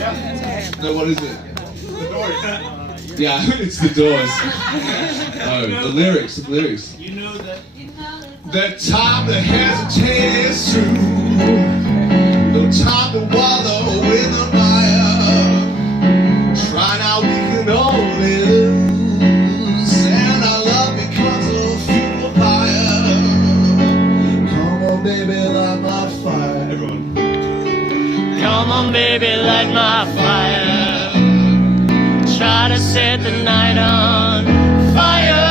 No, what is it? The Doors. Yeah, it's the Doors. Oh, the lyrics, the lyrics. You know that. The time to hesitate is through. No time to wallow in the mire. Try now, we can only lose. And our love becomes a funeral pyre. Come on, baby, light my fire. Everyone. Come on, baby, light my fire. Try to set the night on fire.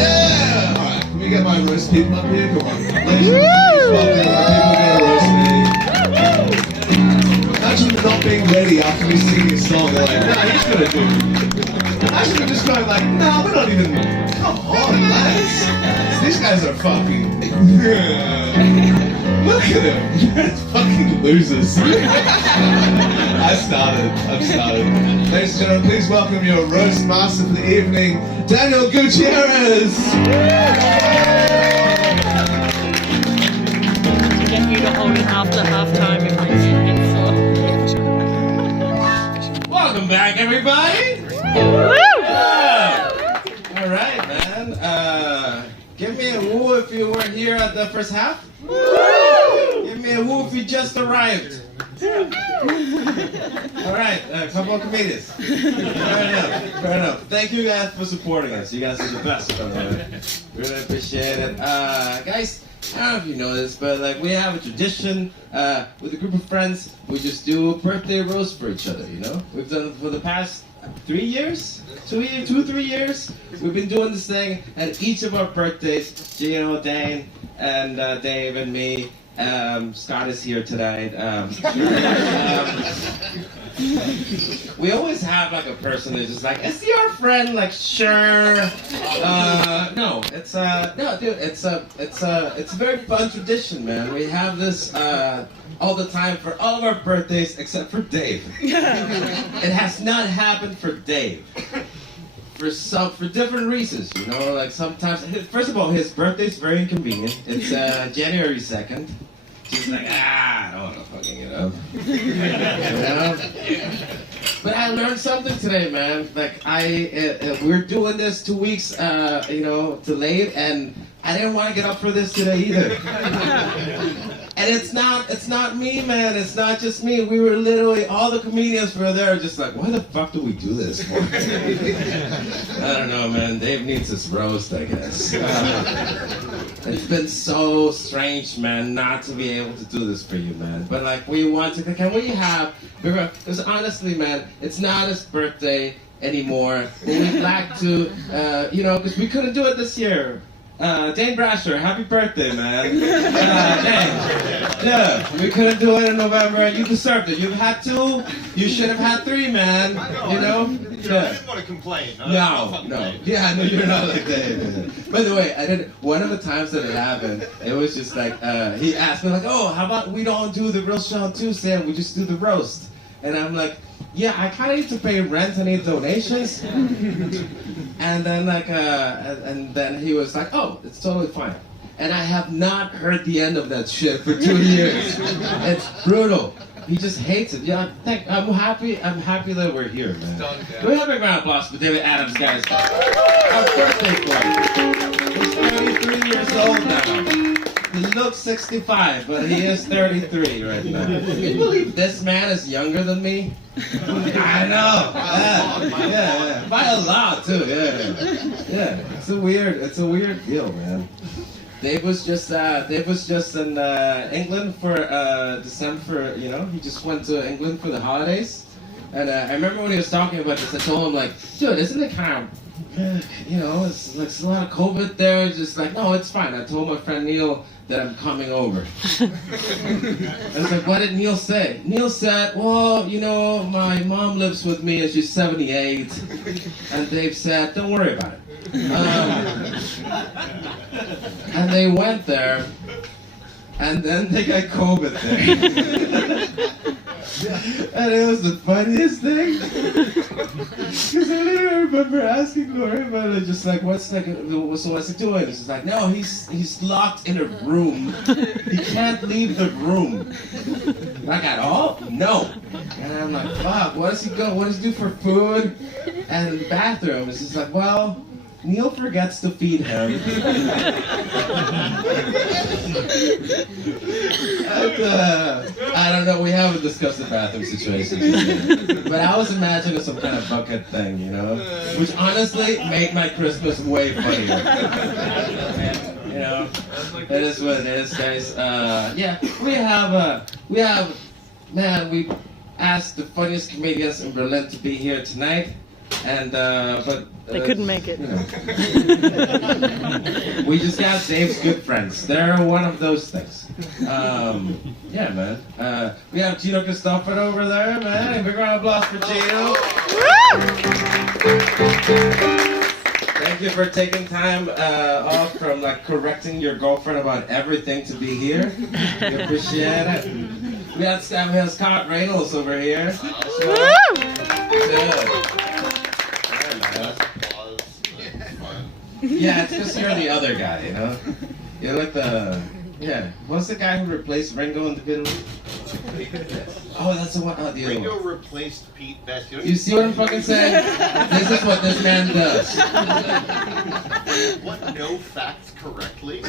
Yeah! Alright, can we get my roast people up here? Come on. Ladies and gentlemen, people going to roast me. Imagine them not being ready after we sing this song. They're like, nah, he's gonna do it. Imagine them just going like, nah, we're not even. Come on, lads. These guys are fucking. Look at them. Fucking losers. I've started. Ladies and gentlemen, please welcome your roast master for the evening, Daniel Gutierrez. Get you to hold it after halftime if I Welcome back, everybody. Woo! All right, man. Give me a woo if you were here at the first half. Woo! Give me a woo if you just arrived. All right, a couple of comedians. Fair enough. Thank you guys for supporting us. You guys are the best. Really appreciate it. Guys, I don't know if you know this, but like we have a tradition with a group of friends. We just do a birthday roast for each other, you know? We've done it for the past 3 years? 3 years? We've been doing this thing, and each of our birthdays, Gino, Dane, and Dave, and me, Scott is here tonight. We always have like a person who's just like, is he our friend? Like, sure. No, it's a very fun tradition, man. We have this all the time for all of our birthdays except for Dave. It has not happened for Dave. For different reasons, you know, like sometimes, first of all, his birthday's very inconvenient. It's January 2nd. She's like, I don't want to fucking get up. You know? But I learned something today, man. Like, we're doing this 2 weeks, delayed, and I didn't want to get up for this today either. And it's not me, man. It's not just me. We were literally, all the comedians were there just like, why the fuck do we do this for? I don't know, man. Dave needs his roast, I guess. It's been so strange, man, not to be able to do this for you, man. But like, we want to, because honestly, man, it's not his birthday anymore. We'd like to, because we couldn't do it this year. Dane Brasher, happy birthday, man. Dane. Yeah, we couldn't do it in November. You deserved it. You've had 2. You should have had 3, man. I didn't want to complain. No. Yeah, no, you're not like Dave, man. By the way, one of the times that it happened, it was just like, he asked me like, oh, how about we don't do the roast show on Tuesday and we just do the roast? And I'm like, yeah, I kind of need to pay rent. I need donations. And then and then he was like, oh, it's totally fine. And I have not heard the end of that shit for 2 years. It's brutal. He just hates it. Yeah, I'm happy that we're here, man. Can we have a big round of applause for David Adams, guys? Our birthday boy. He's 33 years old now. He looks 65, but he is 33 right now. Can you believe this man is younger than me? I know. Yeah. By a lot too. Yeah. It's a weird deal, man. Dave was just in England for December. He just went to England for the holidays. And I remember when he was talking about this, I told him like, dude, isn't it kind of, it's like a lot of COVID there. Just like, no, it's fine. I told my friend Neil that I'm coming over. I was like, what did Neil say? Neil said, well, my mom lives with me and she's 78. And Dave said, don't worry about it. And they went there, and then they got COVID there. And it was the funniest thing. Because I literally remember asking Gloria about it, just like, what's he doing? She's like, no, he's locked in a room. He can't leave the room. Like at all? Oh, no. And I'm like, fuck, what does he do for food and the bathroom? It's just like, well, Neil forgets to feed him. And, I don't know, we haven't discussed the bathroom situation yet. But I was imagining some kind of bucket thing, you know? Which honestly made my Christmas way funnier. You know? That is what it is, guys. Yeah, we asked the funniest comedians in Berlin to be here tonight. And but They couldn't make it. you know. We just got Dave's good friends. They're one of those things. Yeah, man. We have Gino Cristoforo over there, man. A big round of applause for Gino. Thank you for taking time off from like correcting your girlfriend about everything to be here. We appreciate it. We have Scott Reynolds over here. Good. Yeah, it's because you're the other guy, you know? You're like what's the guy who replaced Ringo in the Beatles? Oh, that's the one. Oh, the other Ringo one. replaced Pete Best. You see what I'm fucking saying? This is what this man does. What? No facts correctly?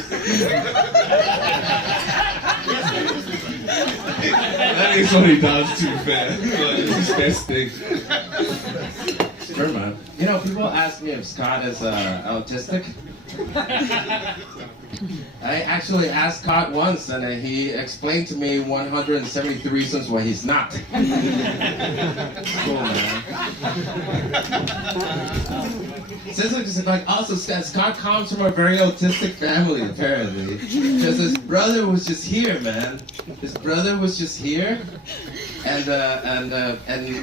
That is what he does too, man. It's his best thing. Sure, man. You know, people ask me if Scott is autistic. I actually asked Scott once, and he explained to me 173 reasons why he's not. Cool, man. Since also Scott comes from a very autistic family, apparently, because his brother was just here, man. His brother was just here, and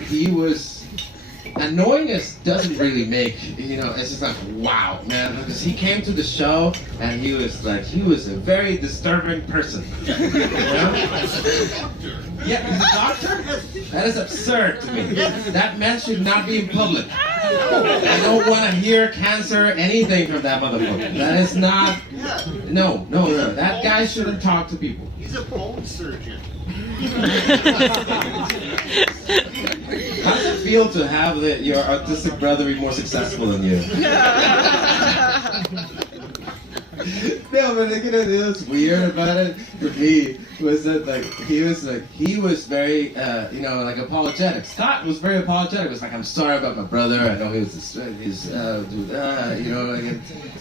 he was. Annoyingness doesn't really make, you know, it's just like, wow, man, because he came to the show and he was a very disturbing person. You know? Yeah, he's a doctor? That is absurd to me. That man should not be in public. I don't want to hear cancer, anything from that motherfucker. That is not, no. That guy shouldn't talk to people. He's a bone surgeon. How does it feel to have your autistic brother be more successful than you? No, but you know, what's weird about it for me was that he was very you know, like apologetic. Scott was very apologetic. It was like, I'm sorry about my brother. I know he was you know, like,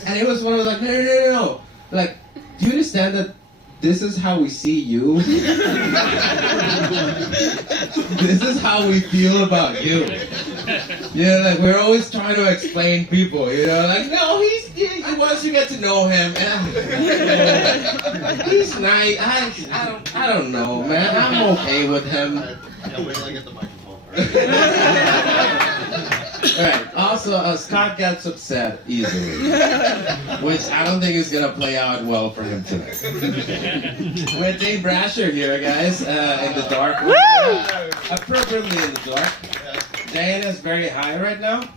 and it was one of those like, no. Like, do you understand that? This is how we see you. This is how we feel about you. Yeah, like we're always trying to explain people, you know, like, no, once you get to know him, he's nice. I don't know, man. I'm okay with him. Yeah, wait till I get the microphone. Right. Also, Scott gets upset easily, which I don't think is gonna play out well for him tonight. We have Dave Brasher here, guys, in the dark. Appropriately in the dark. Dan is very high right now.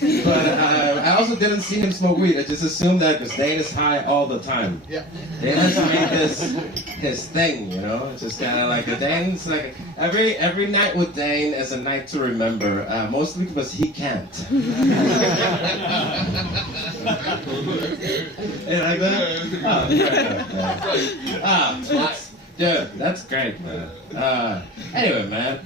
But I also didn't see him smoke weed. I just assumed that because Dane is high all the time. Yeah. Dane has made this his thing, you know? It's just kind of like Dane's like every night with Dane is a night to remember. Mostly because he can't. You like that? Oh, yeah. Dude, that's great, man. Anyway, man,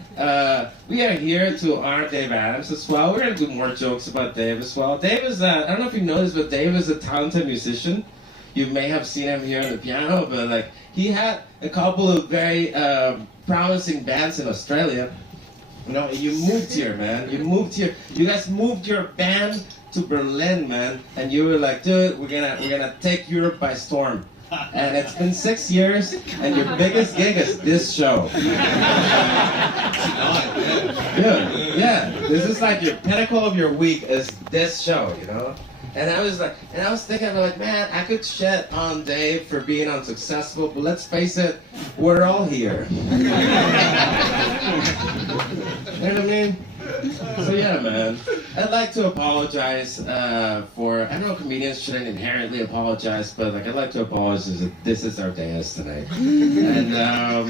we are here to honor Dave Adams as well. We're gonna do more jokes about Dave as well. Dave is, I don't know if you noticed, but Dave is a talented musician. You may have seen him here on the piano, but like he had a couple of very promising bands in Australia. You know, you moved here, man. You moved here. You guys moved your band to Berlin, man, and you were like, dude, we're gonna take Europe by storm. And it's been 6 years, and your biggest gig is this show. Yeah. This is like your pinnacle of your week is this show, you know? And I was thinking, man, I could shit on Dave for being unsuccessful, but let's face it, we're all here. You know what I mean? So yeah, man, I'd like to apologize for, I know comedians shouldn't inherently apologize, but like I'd like to apologize that this is our dance tonight. And I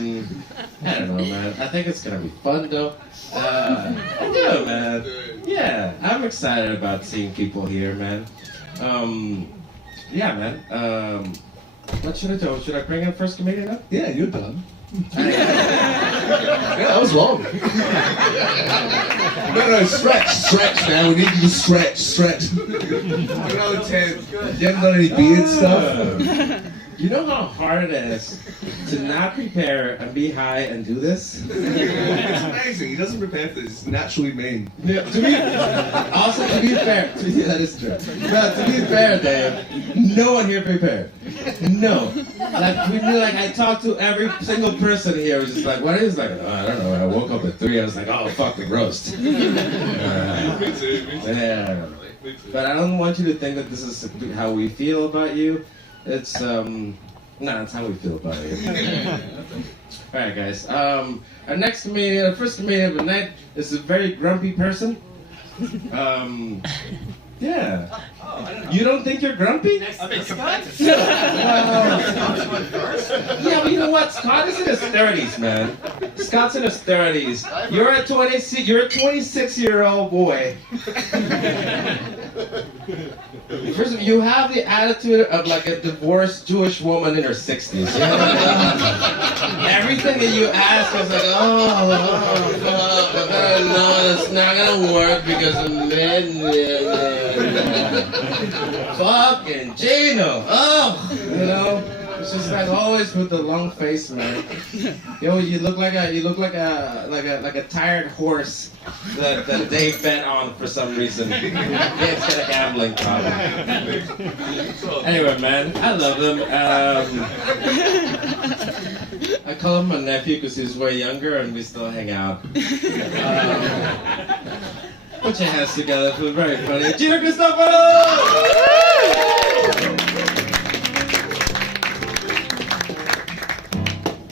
don't know, know, man. I think it's gonna be fun, though. I do, man. Yeah, I'm excited about seeing people here, man. Yeah, man. What should I do? Should I bring in first comedian up? Yeah, you're done. Yeah, that was long. No, stretch, man. We need you to stretch. You know, Ted, you haven't done any beard stuff? You know how hard it is to not prepare and be high and do this? It's amazing. He doesn't prepare for this. It's naturally mean. Yeah, to be fair, that is true. But to be fair, Dave, no one here prepared. No. I talked to every single person here. Was just like, what is like? Oh, I don't know. I woke up at 3. I was like, oh, fuck the roast. Me too. Yeah. But I don't want you to think that this is how we feel about you. It's that's how we feel about it. Alright, guys. Our next comedian, our first comedian of the night is a very grumpy person. Yeah. You don't think you're grumpy? I mean, compared to Yeah, but you know what? Scott is in his 30s, man. Scott's in his 30s. You're a 26-year-old boy. First of all, you have the attitude of like a divorced Jewish woman in her 60s. You know what I mean? Everything that you ask is like, no, it's not gonna work because of men. Fucking Gino. Oh, you know, it's just like always with the long face, man. Yo, you look like a tired horse that Dave bet on for some reason. Dave's got a gambling problem. Anyway, man, I love him. I call him my nephew because he's way younger and we still hang out. Put your hands together for very funny Gino Cristoforo!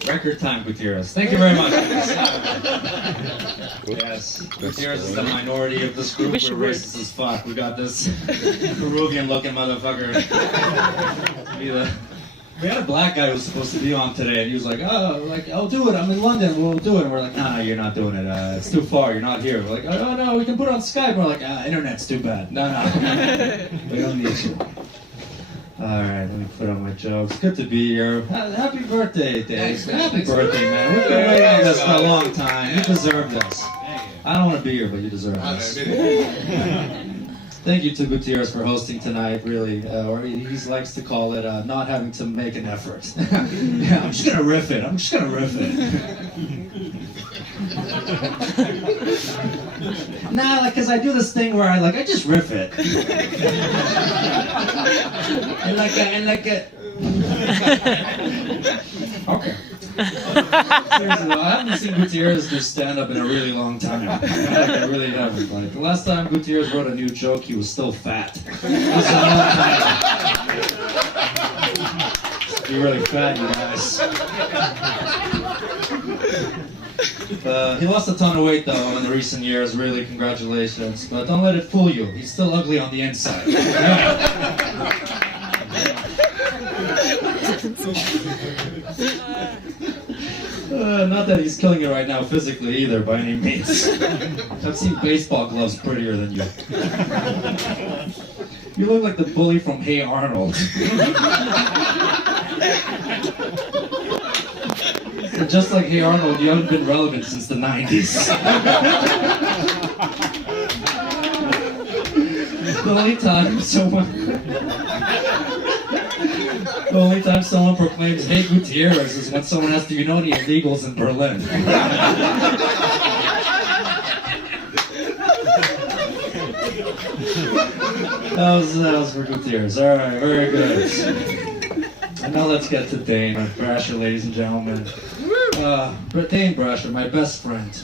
Record time, Gutierrez. Thank you very much. Yes, Gutierrez is the minority of this group. We're racist as fuck. We got this Peruvian-looking motherfucker. We had a black guy who was supposed to be on today, and he was like, I'll do it. I'm in London. We'll do it. And we're like, no, you're not doing it. It's too far. You're not here. We're like, oh, no, we can put it on Skype. And we're like, internet's too bad. No. We don't need you. Alright, let me put on my jokes. Good to be here. Happy birthday, Dave. Happy birthday, man. We've been waiting on this for a long time. You deserve this. I don't want to be here, but you deserve this. Thank you to Gutierrez for hosting tonight, really. Or he likes to call it not having to make an effort. Yeah, I'm just gonna riff it. Nah, because I do this thing where I just riff it. and like a. Okay. Seriously, I haven't seen Gutierrez do stand-up in a really long time. I really haven't. Like, the last time Gutierrez wrote a new joke, he was still fat. It was a long time. You're really fat, you guys. He lost a ton of weight, though, in the recent years. Really, congratulations. But don't let it fool you. He's still ugly on the inside. Not that he's killing you right now physically either, by any means. I've seen baseball gloves prettier than you. You look like the bully from Hey Arnold. And just like Hey Arnold, you haven't been relevant since the 90s. The only time someone proclaims, "Hey Gutierrez," is when someone asks, "Do you know any illegals in Berlin?" That was for Gutierrez. All right, very good. And now let's get to Dane Brasher, ladies and gentlemen. Dane Brasher, my best friend,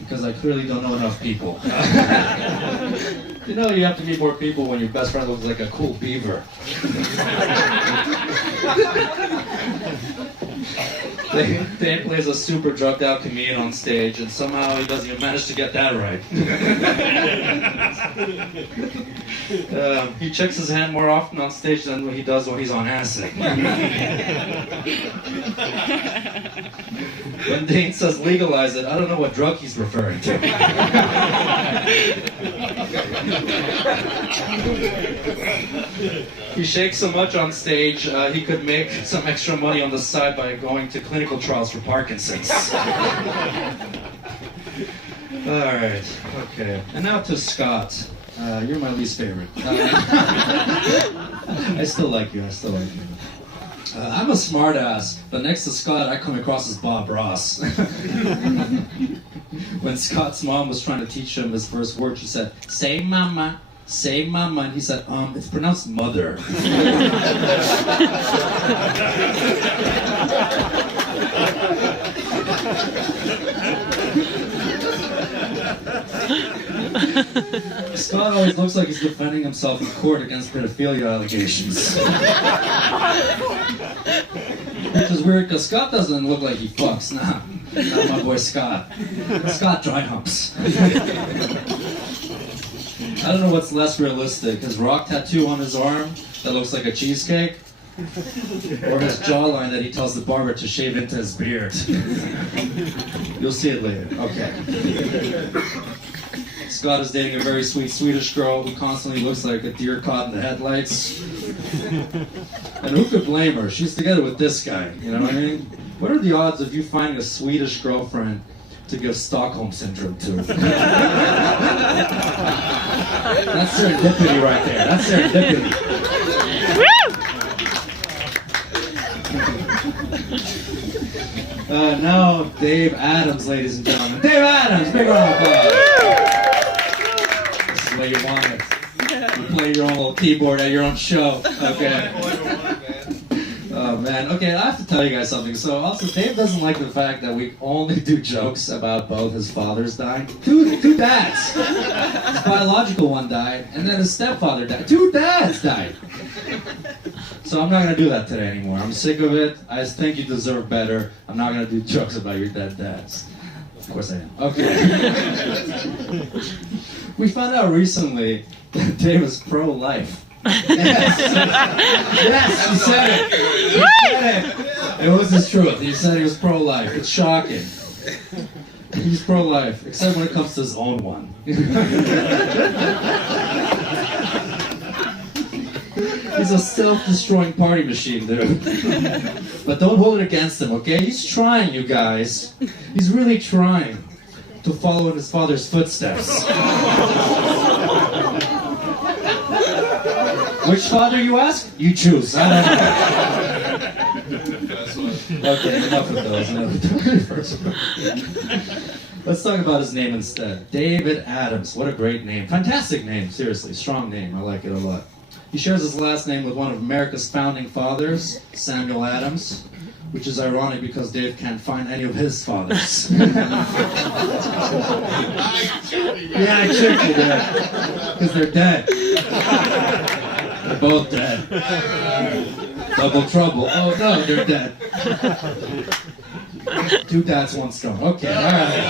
because I clearly don't know enough people. You know you have to meet more people when your best friend looks like a cool beaver. Dane plays a super drugged out comedian on stage, and somehow he doesn't even manage to get that right. He checks his hand more often on stage than he does when he's on acid. When Dane says legalize it, I don't know what drug he's referring to. He shakes so much on stage, he could make some extra money on the side by going to clinical trials for Parkinson's. Alright, okay. And now to Scott. You're my least favorite. I still like you, I'm a smart ass, but next to Scott, I come across as Bob Ross. When Scott's mom was trying to teach him his first word, she said, say mama, and he said, it's pronounced mother. Scott always looks like he's defending himself in court against pedophilia allegations. Which is weird, because Scott doesn't look like he fucks. Nah, not my boy Scott. Scott dry humps. I don't know what's less realistic, his rock tattoo on his arm that looks like a cheesecake, or his jawline that he tells the barber to shave into his beard. You'll see it later. Okay. Scott is dating a very sweet Swedish girl who constantly looks like a deer caught in the headlights. And who could blame her? She's together with this guy, you know what I mean? What are the odds of you finding a Swedish girlfriend to give Stockholm Syndrome to? That's serendipity right there. That's serendipity. Now, Dave Adams, ladies and gentlemen. Dave Adams, big round of applause. This is what you wanted. You play your own little keyboard at your own show. Okay. Oh man. Okay, I have to tell you guys something. So also, Dave doesn't like the fact that we only do jokes about both his fathers dying. Two dads. His biological one died, and then his stepfather died. Two dads died. So I'm not gonna do that today anymore. I'm sick of it. I just think you deserve better. I'm not gonna do jokes about your dead dads. Of course I am. Okay. We found out recently that Dave is pro-life. Yes, he said it. He said it. It was his truth. He said he was pro-life. It's shocking. He's pro-life, except when it comes to his own one. He's a self-destroying party machine, dude. But don't hold it against him, okay? He's trying, you guys. He's really trying to follow in his father's footsteps. Which father, you ask? You choose. I don't know. Okay, enough of those. Let's talk about his name instead. David Adams. What a great name. Fantastic name, seriously. Strong name. I like it a lot. He shares his last name with one of America's founding fathers, Samuel Adams, which is ironic because Dave can't find any of his fathers. Yeah, I tricked you there. Because they're dead. They're both dead. Double trouble. Oh no, they're dead. Two dads, one stone. Okay, alright.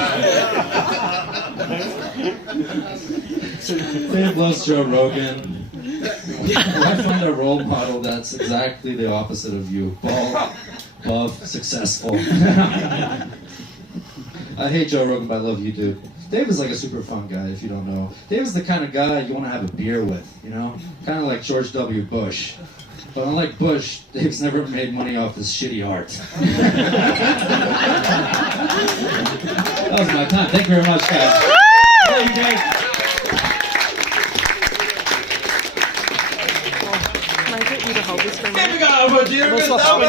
Dave loves Joe Rogan. I find a role model that's exactly the opposite of you. Bald, buff, successful. I hate Joe Rogan, but I love you, dude. Dave is like a super fun guy, if you don't know. Dave is the kind of guy you want to have a beer with, you know? Kind of like George W. Bush. But unlike Bush, Dave's never made money off his shitty art. That was my time. Thank you very much, guys. Thank you, Dave. Can I get you to hold this for me? Here we go, but dear, We'll stop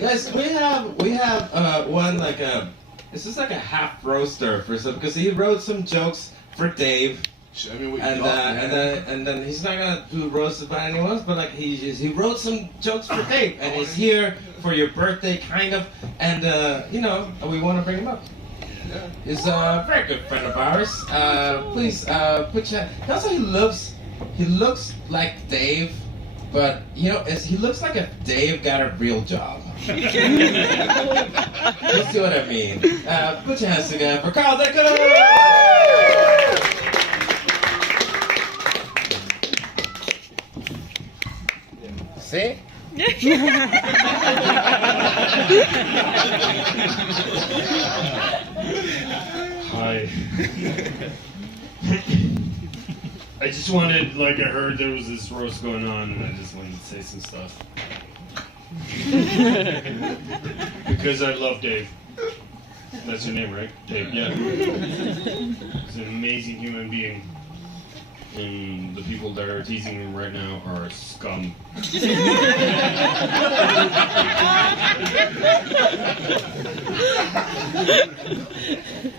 guys, we have one like this is like a half roaster for some because he wrote some jokes for Dave. I mean, we And then he's not gonna do roasts about anyone else, but like he wrote some jokes for Dave, and he's here for your birthday, kind of, and you know we want to bring him up. He's a very good friend of ours. Please put your. Also, he looks like Dave, but you know he looks like if Dave got a real job. You see what I mean? Put your hands together for Carl Decker. See? Hi. I just wanted, like, I heard there was this roast going on, and I just wanted to say some stuff. Because I love Dave. That's your name, right? Dave, yeah. He's an amazing human being. And the people that are teasing him right now are scum.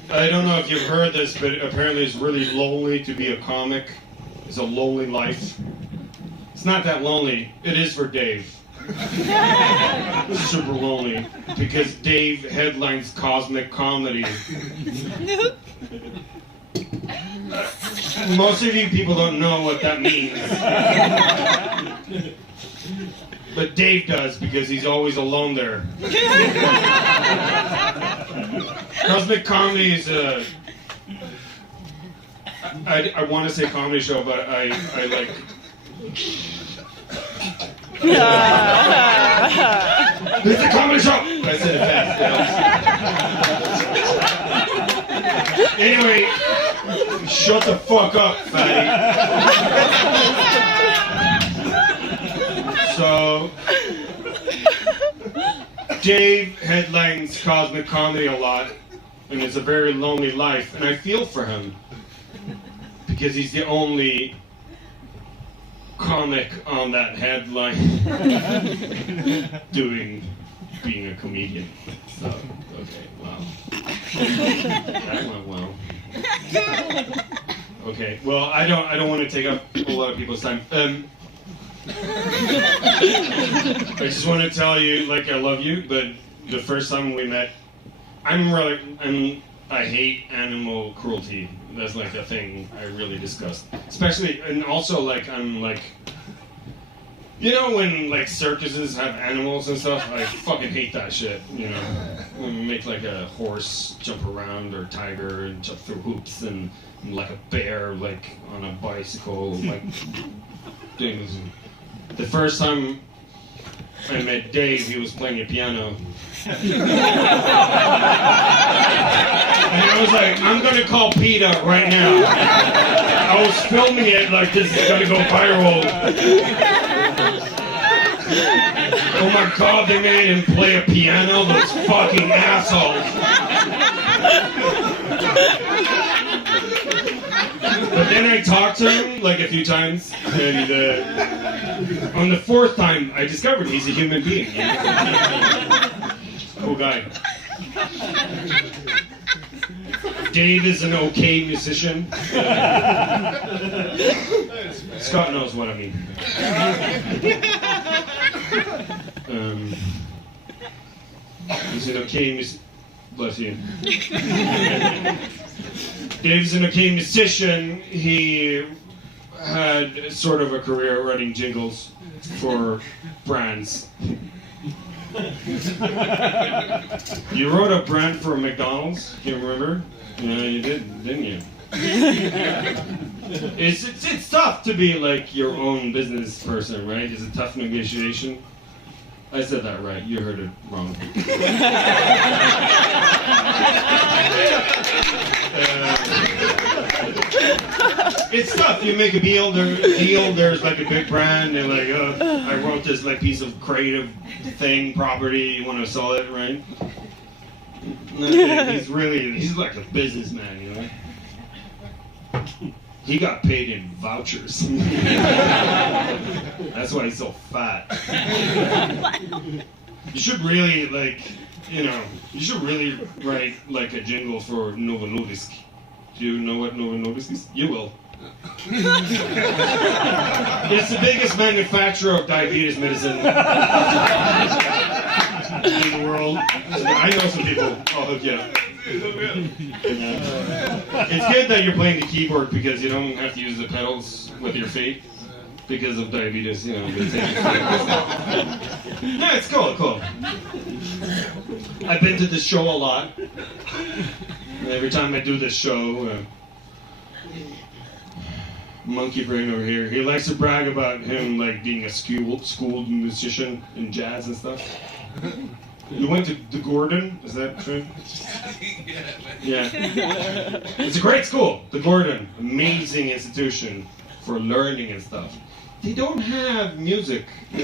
I don't know if you've heard this, but apparently it's really lonely to be a comic. It's a lonely life. It's not that lonely. It is for Dave. It's super lonely because Dave headlines cosmic comedy. Most of you people don't know what that means. But Dave does because he's always alone there. Cosmic comedy is a... I want to say comedy show, but I like... It's a comedy show! I said it fast. Anyway, shut the fuck up, fatty. So, Dave headlines cosmic comedy a lot, and it's a very lonely life, and I feel for him because he's the only comic on that headline being a comedian. So, okay, wow. That went well. Okay, well, I don't want to take up a lot of people's time. I just want to tell you, like, I love you, but the first time we met, I hate animal cruelty. That's like a thing I really discuss. Especially, and also, like, I'm like, you know when, like, circuses have animals and stuff? I fucking hate that shit, you know? When we make, like, a horse jump around, or tiger, and jump through hoops, and like a bear, like, on a bicycle, like, things. The first time I met Dave, he was playing a piano. And I was like, I'm gonna call PETA right now. I was filming it like this is gonna go viral. Oh my god, they made him play a piano, those fucking assholes. But then I talked to him like a few times, and on the fourth time, I discovered he's a human being. Cool guy. Dave is an okay musician. Scott knows what I mean. He's an okay musician. Bless you. Dave's an okay musician. He had sort of a career writing jingles for brands. You wrote a brand for McDonald's, you remember? Yeah, you did, didn't you? It's tough to be like your own business person, right? It's a tough negotiation. I said that right, you heard it wrong. It's tough. You make a deal. There's like a big brand. They're like, I wrote this like piece of creative thing, property. You want to sell it, right? He's like a businessman, you know. He got paid in vouchers. That's why he's so fat. You should really you should really write like a jingle for Novo Nordisk. Do you know what Novo Nordisk is? You will. It's the biggest manufacturer of diabetes medicine in the world. I know some people. I'll hook you up. It's good that you're playing the keyboard because you don't have to use the pedals with your feet because of diabetes, you know. Yeah, it's cool. I've been to this show a lot. Every time I do this show, monkey brain over here. He likes to brag about him like being a schooled musician in jazz and stuff. You went to the Gordon, is that true? Yeah. It's a great school, the Gordon. Amazing institution for learning and stuff. They don't have music. Which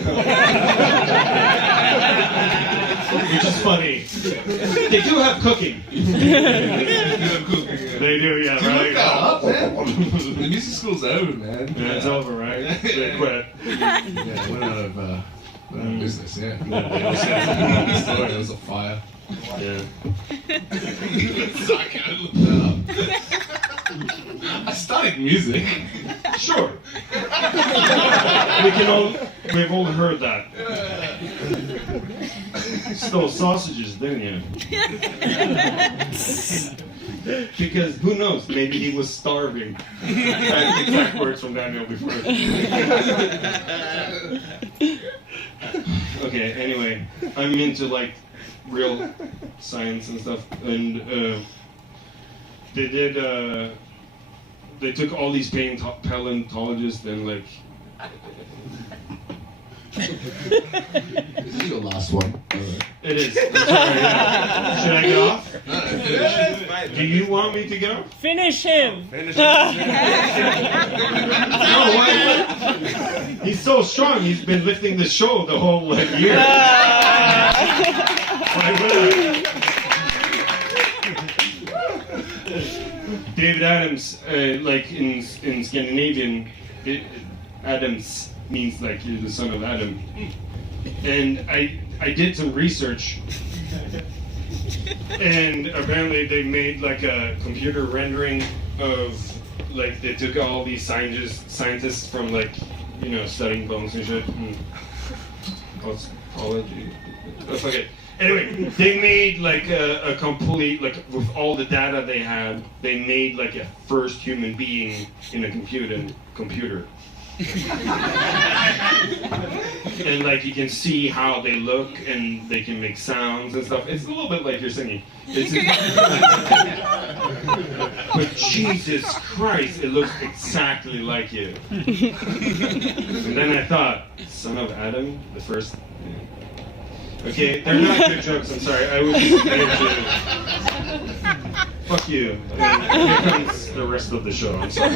is funny. They do have cooking. They do, yeah, Dude, right? look that up, man. The music school's over, man. Yeah, it's over, right? They quit. Yeah, it went out of business, yeah. It was a fire. Yeah. Sorry, I looked that up. I studied music. Sure. We've all heard that. Stole sausages, didn't you? Because who knows? Maybe he was starving. That's the exact words from Daniel before. Okay. Anyway, I'm into like real science and stuff, and they took all these paleontologists and like. This is your last one. It is. I'm sorry, yeah. Should I get off? Do you want me to go? Finish him! No, why? He's so strong. He's been lifting the show the whole year. Why would I? David Adams, like in Scandinavian, Adams means like you're the son of Adam. And I did some research, and apparently they made like a computer rendering of like they took all these scientists from like studying bones and shit. And college. Oh, fuck it. Anyway, they made like a complete like with all the data they had, they made like a first human being in a computer. And like you can see how they look and they can make sounds and stuff. It's a little bit like you're singing. But Jesus Christ, it looks exactly like you. And then I thought, son of Adam, the first. Okay, they're not good jokes. I'm sorry. I was just going to. Fuck you. And here comes the rest of the show. I'm sorry.